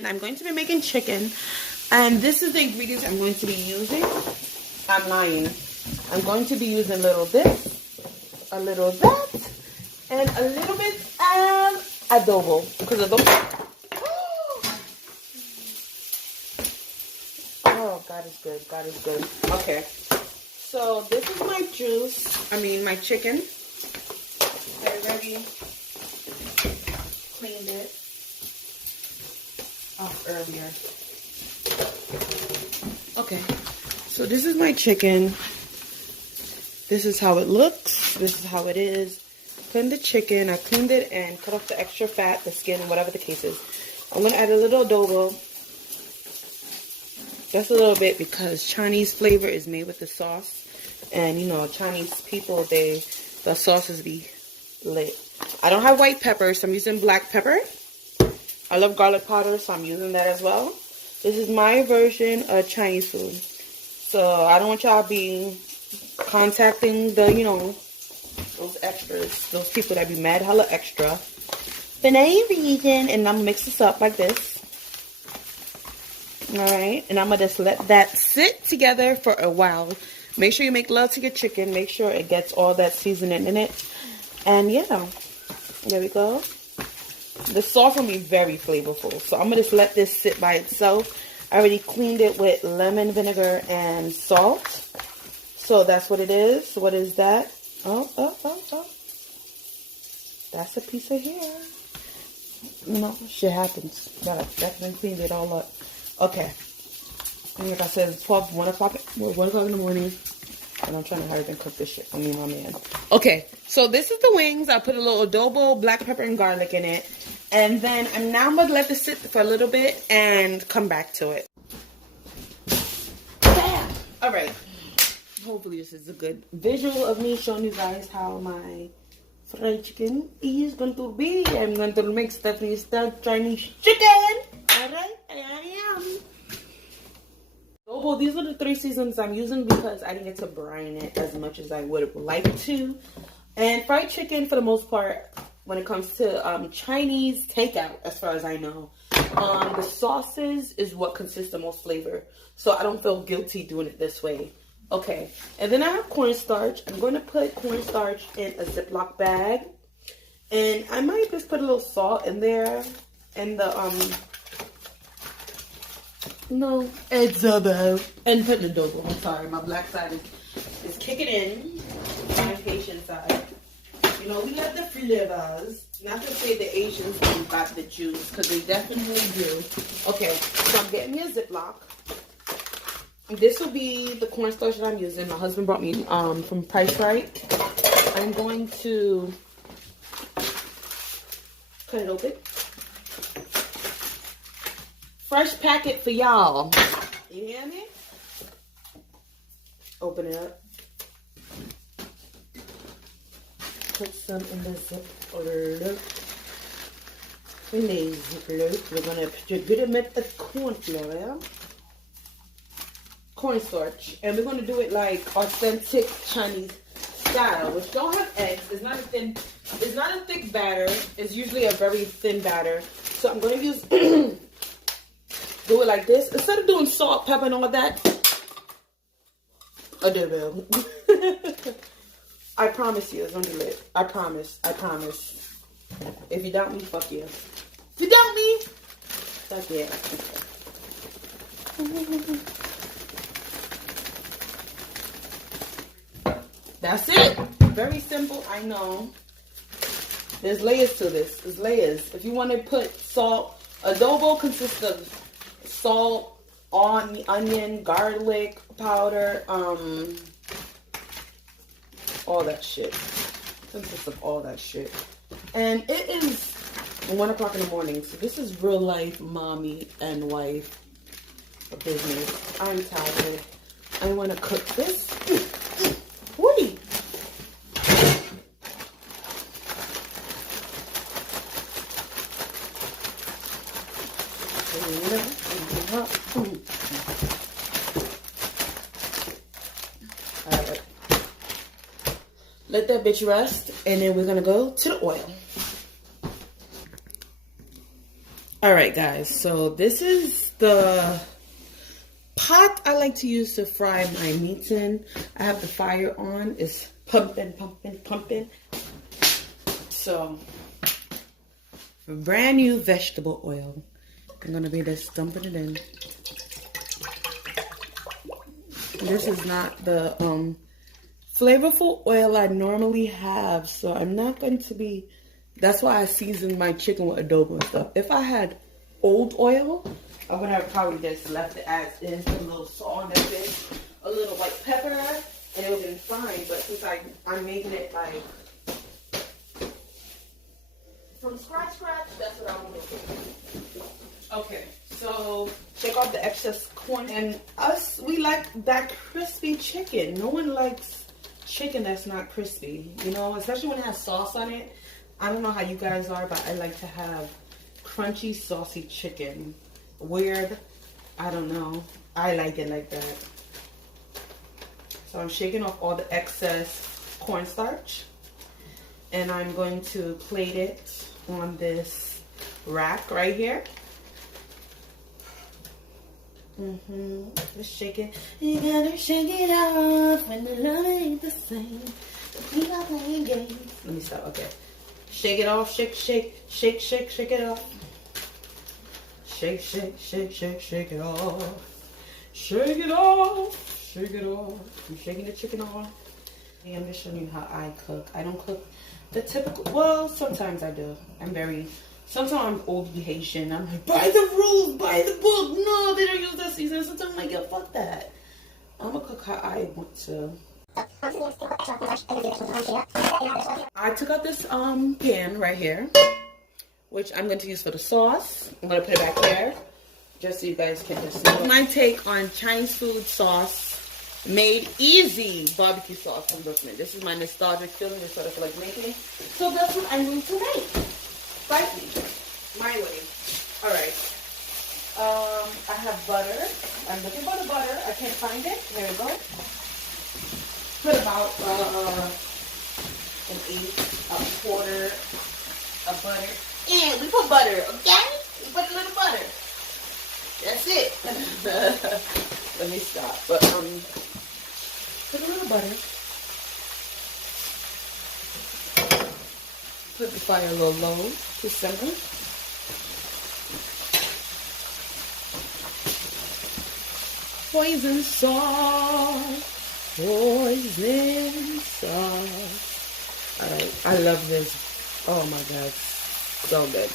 And I'm going to be making chicken, and this is the ingredients I'm going to be using. I'm lying. I'm going to be using a little this, a little that, and a little bit of adobo. Because adobo. Oh, God is good. God is good. Okay. So this is my juice. My chicken. I already cleaned it off earlier. Okay, so this is my chicken. This is how it looks. This is how it is. Cleaned the chicken. I cleaned it and cut off the extra fat, the skin, whatever the case is. I'm going to add a little adobo. Just a little bit because Chinese flavor is made with the sauce. And, you know, Chinese people, the sauces be lit. I don't have white pepper, so I'm using black pepper. I love garlic powder, so I'm using that as well. This is my version of Chinese food. So I don't want y'all be contacting the, you know, those extras. Those people that be mad hella extra. For no reason. And I'm going to mix this up like this. Alright. And I'm going to just let that sit together for a while. Make sure you make love to your chicken. Make sure it gets all that seasoning in it. And yeah. There we go. The sauce will be very flavorful. So I'm going to just let this sit by itself. I already cleaned it with lemon, vinegar, and salt. So that's what it is. What is that? Oh. That's a piece of hair. You know, shit happens. Gotta definitely clean it all up. Okay. And like I said, it's 1 o'clock in the morning. And I'm trying to hurry and cook this shit for me and my man. Okay, so this is the wings. I put a little adobo, black pepper, and garlic in it. And then I'm now going to let this sit for a little bit and come back to it. Bam! All right. Hopefully this is a good visual of me showing you guys how my fried chicken is going to be. I'm going to make Stephanie style Chinese chicken. All right, I am. These are the 3 seasons I'm using because I didn't get to brine it as much as I would like to. And fried chicken, for the most part, when it comes to Chinese takeout, as far as I know, the sauces is what consists the most flavor. So I don't feel guilty doing it this way. Okay, and then I have cornstarch. I'm going to put cornstarch in a Ziploc bag. And I might just put a little salt in there. And the, no, it's about. And put the adobo. I'm sorry, my black side is kicking in. My Haitian side. You know, we have the flavors. Not to say the Asians don't got the juice, because they definitely do. Okay, so I'm getting me a Ziploc. This will be the cornstarch that I'm using. My husband brought me from Rite. I'm going to cut it open. Fresh packet for y'all. You hear me? Open it up. Put some in the Ziploc. In the Ziploc, we're gonna put a good amount of cornflour, cornstarch, and we're gonna do it like authentic Chinese style, which don't have eggs. It's not a thick batter. It's usually a very thin batter. So I'm gonna use. Do it like this. Instead of doing salt, pepper, and all of that, adobo. I promise you, it's gonna be lit. I promise. If you doubt me, fuck you. If you doubt me, fuck yeah. That's it. Very simple, I know. There's layers to this. There's layers. If you want to put salt, adobo consists of salt, onion, garlic powder, all that shit. Consists of all that shit. And it is 1 o'clock in the morning, so this is real life mommy and wife business. I'm tired. I want to cook this. Woody. Alright. Let that bitch rest, and then we're gonna go to the oil. Alright guys, so this is the pot I like to use to fry my meats in. I have the fire on. It's pumping, pumping, pumping. So, brand new vegetable oil. I'm going to be just dumping it in. This is not the flavorful oil I normally have, so I'm not going to be... That's why I season my chicken with adobo and stuff. If I had old oil, I would have probably just left it as is, put a little salt on it, a little white pepper, and it would have been fine. But since I'm making it like from scratch, that's what I'm going to do. Okay, so take off the excess corn. And we like that crispy chicken. No one likes chicken that's not crispy, you know, especially when it has sauce on it. I don't know how you guys are, but I like to have crunchy, saucy chicken. Weird. I don't know. I like it like that. So I'm shaking off all the excess cornstarch. And I'm going to plate it on this rack right here. Just shake it. You gotta shake it off when the love ain't the same. We not playing games. Let me stop. Okay. Shake it off, shake, shake, shake, shake, shake it off. Shake, shake, shake, shake, shake it off. Shake it off, shake it off. I'm shaking the chicken off. And I'm just showing you how I cook. I don't cook the typical, well, sometimes I do. Sometimes I'm old Haitian. I'm like, by the rules, by the book. No, they don't use that seasoning. Sometimes I'm like, yo, fuck that. I'm gonna cook how I want to. I took out this pan right here, which I'm going to use for the sauce. I'm going to put it back here, just so you guys can just see my take on Chinese food sauce made easy barbecue sauce from Brooklyn. This is my nostalgic feeling. This is what I feel like making. So that's what I'm going to make. Spicy. My way. Alright. I have butter. I'm looking for the butter. I can't find it. Here we go. Put about an eighth, a quarter of butter. And we put butter, okay? We put a little butter. That's it. Let me stop. But put a little butter. Put the fire a little low to simmer. Poison sauce. Poison sauce. Alright, I love this. Oh my god, so good.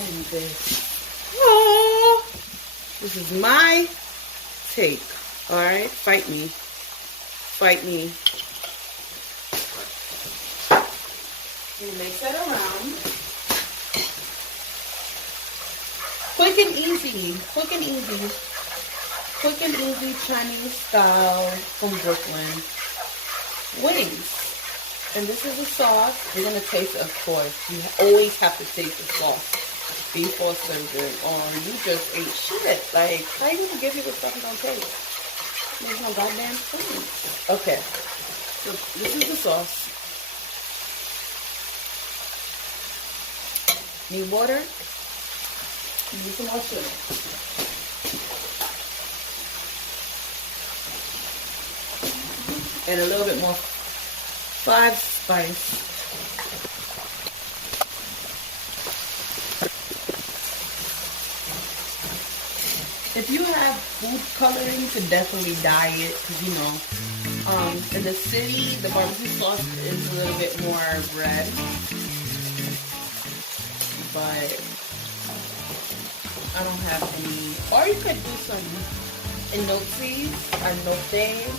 And this is my take. Alright, fight me. Fight me. You mix that around. Quick and easy. Quick and easy. Quick and easy Chinese style from Brooklyn. Wings. And this is the sauce. You're going to taste it, of course. You always have to taste the sauce before serving. Or you just ate shit. Like, how are you going to give me the stuff you don't taste? There's no goddamn food. Okay. So, this is the sauce. Need water? Need some more sugar. And a little bit more 5 spice. If you have food coloring, you could definitely dye it, because you know, in the city, the barbecue sauce is a little bit more red. But I don't have any. Or you could do some enote seeds, enote seeds.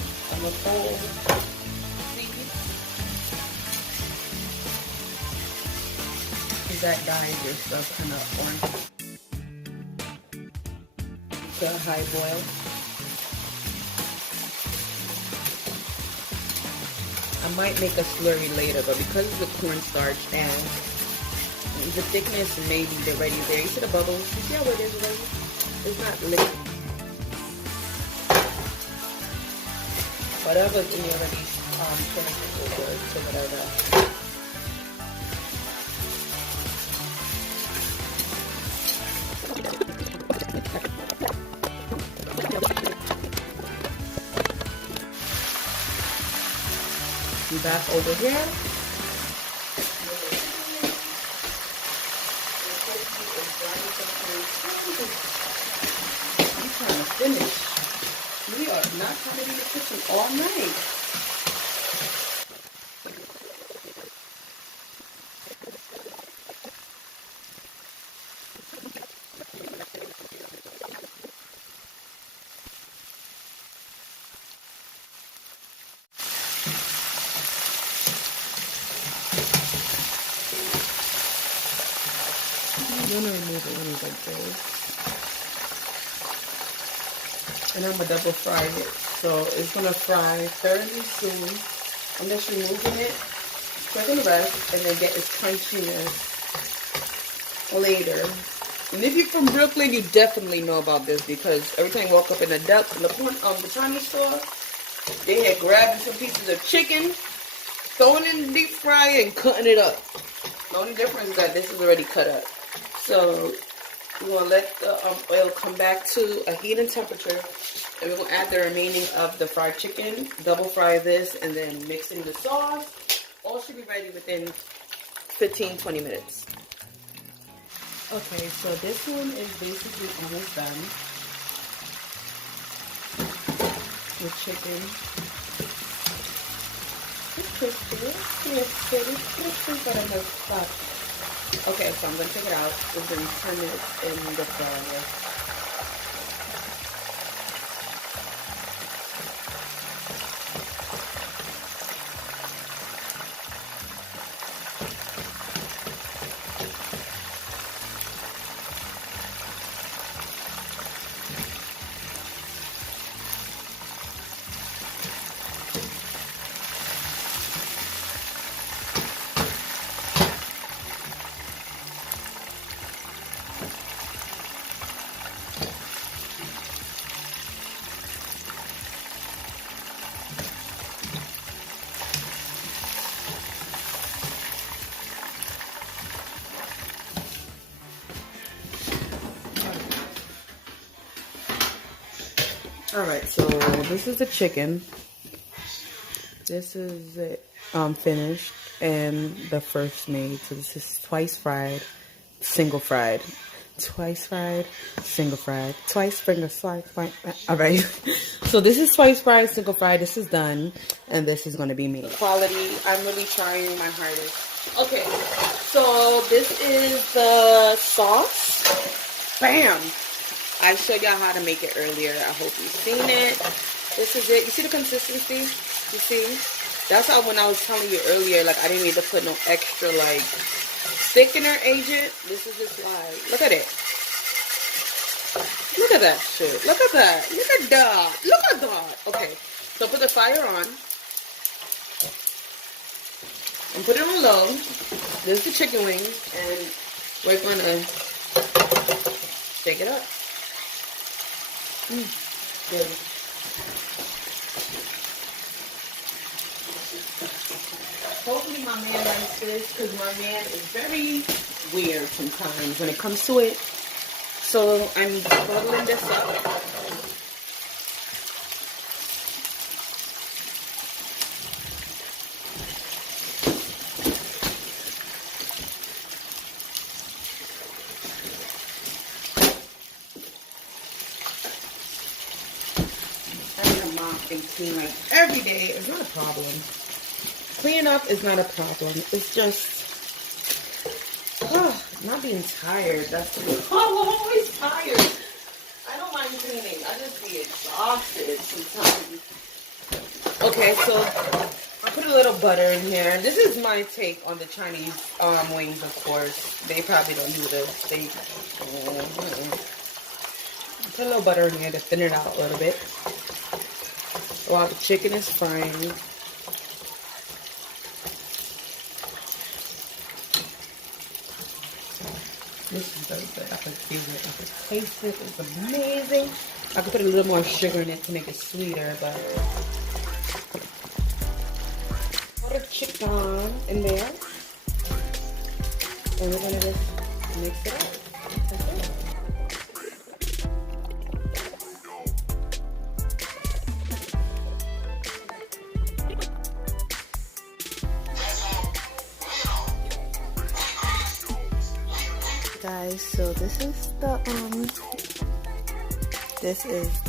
Because that dyes your stuff kind of orange. The high boil. I might make a slurry later, but because of the cornstarch and the thickness, maybe they're already there. You see the bubbles? You see how it is already? It's not liquid. Whatever's in your already good to whatever. Be back over here. I'm trying to finish. We are not trying to be in the kitchen all night. I'm gonna remove it when it's like this. And I'm gonna double fry it. So it's gonna fry fairly soon. I'm just removing it, putting the rest, and then get its crunchiness later. And if you're from Brooklyn, you definitely know about this because every time you walk up in the Chinese store, they had grabbing some pieces of chicken, throwing it in the deep fry, and cutting it up. The only difference is that this is already cut up. So we're going to let the oil come back to a heating temperature. And we're going to add the remaining of the fried chicken. Double fry this and then mix in the sauce. All should be ready within 15-20 minutes. Okay, so this one is basically almost done. The chicken. It's crispy, but it has fat. Okay, so I'm going to take it out. It's been 10 minutes in the fryer. Alright, so this is the chicken. This is it finished and the first made. So this is twice fried, single fried. Twice fried, single fried. Twice finger fried. Alright. So this is twice fried, single fried. This is done. And this is going to be me. Quality, I'm really trying my hardest. Okay, so this is the sauce. Bam! I showed y'all how to make it earlier. I hope you've seen it. This is it. You see the consistency? You see? That's how when I was telling you earlier, like I didn't need to put no extra like thickener agent. This is just like, look at it. Look at that shit. Look at that. Look at that. Look at that. Okay, so put the fire on. And put it on low. This is the chicken wing. And we're going to shake it up. Good. Hopefully my man likes this because my man is very weird sometimes when it comes to it. So I'm bubbling this up. Clean like every day is not a problem. Cleaning up is not a problem. It's just not being tired. That's I'm always tired. I don't mind cleaning. I just be exhausted sometimes. Okay, so I put a little butter in here. This is my take on the Chinese wings, of course. They probably don't do this. They put a little butter in here to thin it out a little bit. While the chicken is frying. This is very good. I can feel it. I can taste it. It's amazing. I could put a little more sugar in it to make it sweeter, but chicken in there. And we're gonna just mix it up. That's it. Guys, so this is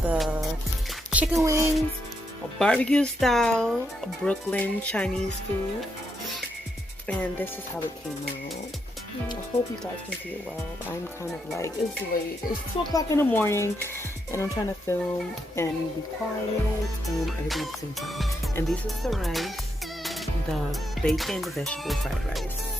the chicken wings, barbecue style Brooklyn Chinese food, and this is how it came out. I hope you guys can see it well. I'm kind of like, it's late, it's 2 o'clock in the morning, and I'm trying to film and be quiet and everything at the same time. And this is the rice, the bacon, the vegetable fried rice.